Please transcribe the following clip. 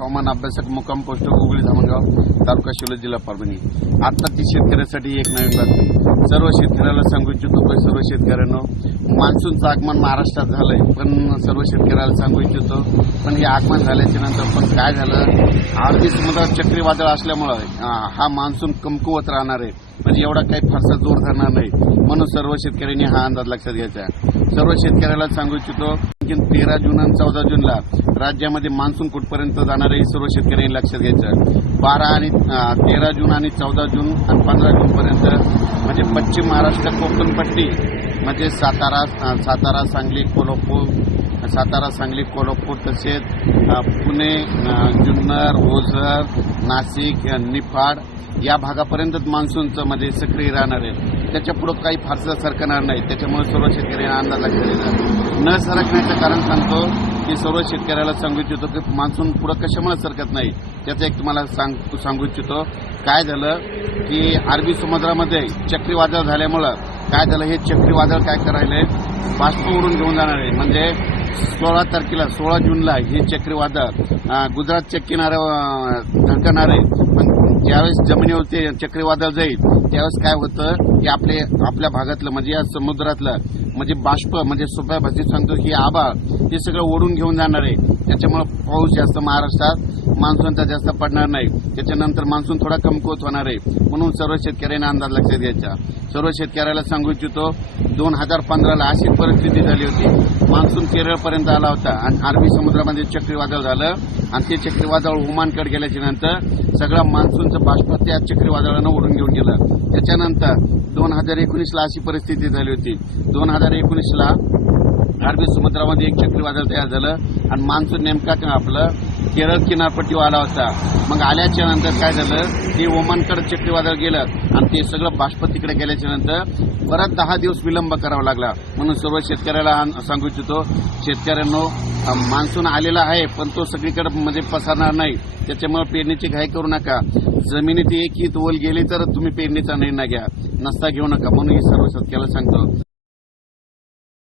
हवामान अभ्यासक मुक्काम पोस्ट गुगळी धामणगाव तालुका शिरोळ जिल्हा परभणी। आत्ताची शेतकऱ्यासाठी एक नवीन बातमी। सर्व शेतकऱ्याला सांगू इच्छितो की सर्व शेतकऱ्यांनो, मान्सूनचं आगमन महाराष्ट्रात झालंय, पण सर्व शेतकऱ्याला सांगू इच्छितो पण हे आगमन झाल्याच्या नंतर पण काय झालं, अरबी समुद्रात चक्रीवादळ असल्यामुळे हा मान्सून कमकुवत राहणार आहे, म्हणजे एवढा काही फारसा जोर धरणार नाही। म्हणून सर्व शेतकऱ्यांनी हा अंदाज लक्षात घ्यायचा आहे। सर्व शेतकऱ्याला सांगू इच्छितो की 13 जून आणि 14 जूनला राज्यामध्ये मान्सून कुठपर्यंत जाणार आहे सर्व शेतकऱ्यांनी लक्षात घ्यायचं। 13 जून आणि 14 जून आणि 15 जून पर्यंत म्हणजे पश्चिम महाराष्ट्र कोकण पट्टी म्हणजे सातारा सांगली कोल्हापूर तसेच पुणे जुन्नर ओझर नाशिक निफाड या भागापर्यंत मान्सूनचं म्हणजे सक्रिय राहणार आहे। त्याच्या पुढे काही फारसं सरकणार नाही, त्याच्यामुळे सर्व शेतकऱ्यांना अंदाज लक्षात घ्यायचा। न सरकण्याचं कारण सांगतो की सर्व शेतकऱ्याला सांगू इच्छितो की मान्सून पुढे कशामुळे सरकत नाही, त्याचं एक तुम्हाला सांगू इच्छितो। काय झालं की अरबी समुद्रामध्ये चक्रीवादळ झाल्यामुळं काय झालं, हे चक्रीवादळ काय करायलंय, बाष्प उडून घेऊन जाणार आहे। म्हणजे 16 जूनला हे चक्रीवादळ गुजरातच्या किनाऱ्यावर धडकणार आहे, पण ज्यावेळेस जमिनीवर ते चक्रीवादळ जाईल त्यावेळेस काय होतं की आपल्या भागातलं म्हणजे या समुद्रातलं म्हणजे बाष्प म्हणजे सोप्या भाषेत सांगतो की आभाळ हे सगळं ओढून घेऊन जाणार आहे। त्याच्यामुळे पाऊस जास्त महाराष्ट्रात मान्सूनचा जास्त पडणार नाही, त्याच्यानंतर मान्सून थोडा कमकुवत होणार आहे। म्हणून सर्व शेतकऱ्यांना अंदाज लक्षात घ्यायचा। सर्व शेतकऱ्याला सांगू इच्छितो 2015ला अशी परिस्थिती झाली होती, मान्सून केरळपर्यंत आला होता आणि अरबी समुद्रामध्ये चक्रीवादळ झालं आणि ते चक्रीवादळ ओमानकडे गेल्याच्या नंतर सगळं मान्सूनचं बाष्प त्या चक्रीवादळानं ओढून घेऊन गेलं। त्याच्यानंतर 2019ला अशी परिस्थिती झाली होती। 2019ला अरबी समुद्रामध्ये एक चक्रीवादळ तयार झालं आणि मान्सून नेमका आपलं केरळ किनारपट्टीवर आला होता। मग आल्याच्या नंतर काय झालं, हे ओमानकडे चक्रीवादळ गेलं आणि ते सगळं बाष्प तिकडे गेल्याच्या नंतर परत 10 दिवस विलंब करावा लागला। म्हणून सर्व शेतकऱ्याला सांगू इच्छितो, शेतकऱ्यांनो मान्सून आलेला आहे पण तो सगळीकडे म्हणजे पसरणार नाही, त्याच्यामुळे पेरणीची घाई करू नका। जमिनीत एक ही ओल गेली तर तुम्ही पेरणीचा निर्णय घ्या, नसता घेऊ नका। म्हणून ही सर्व शेतकऱ्याला सांगतो।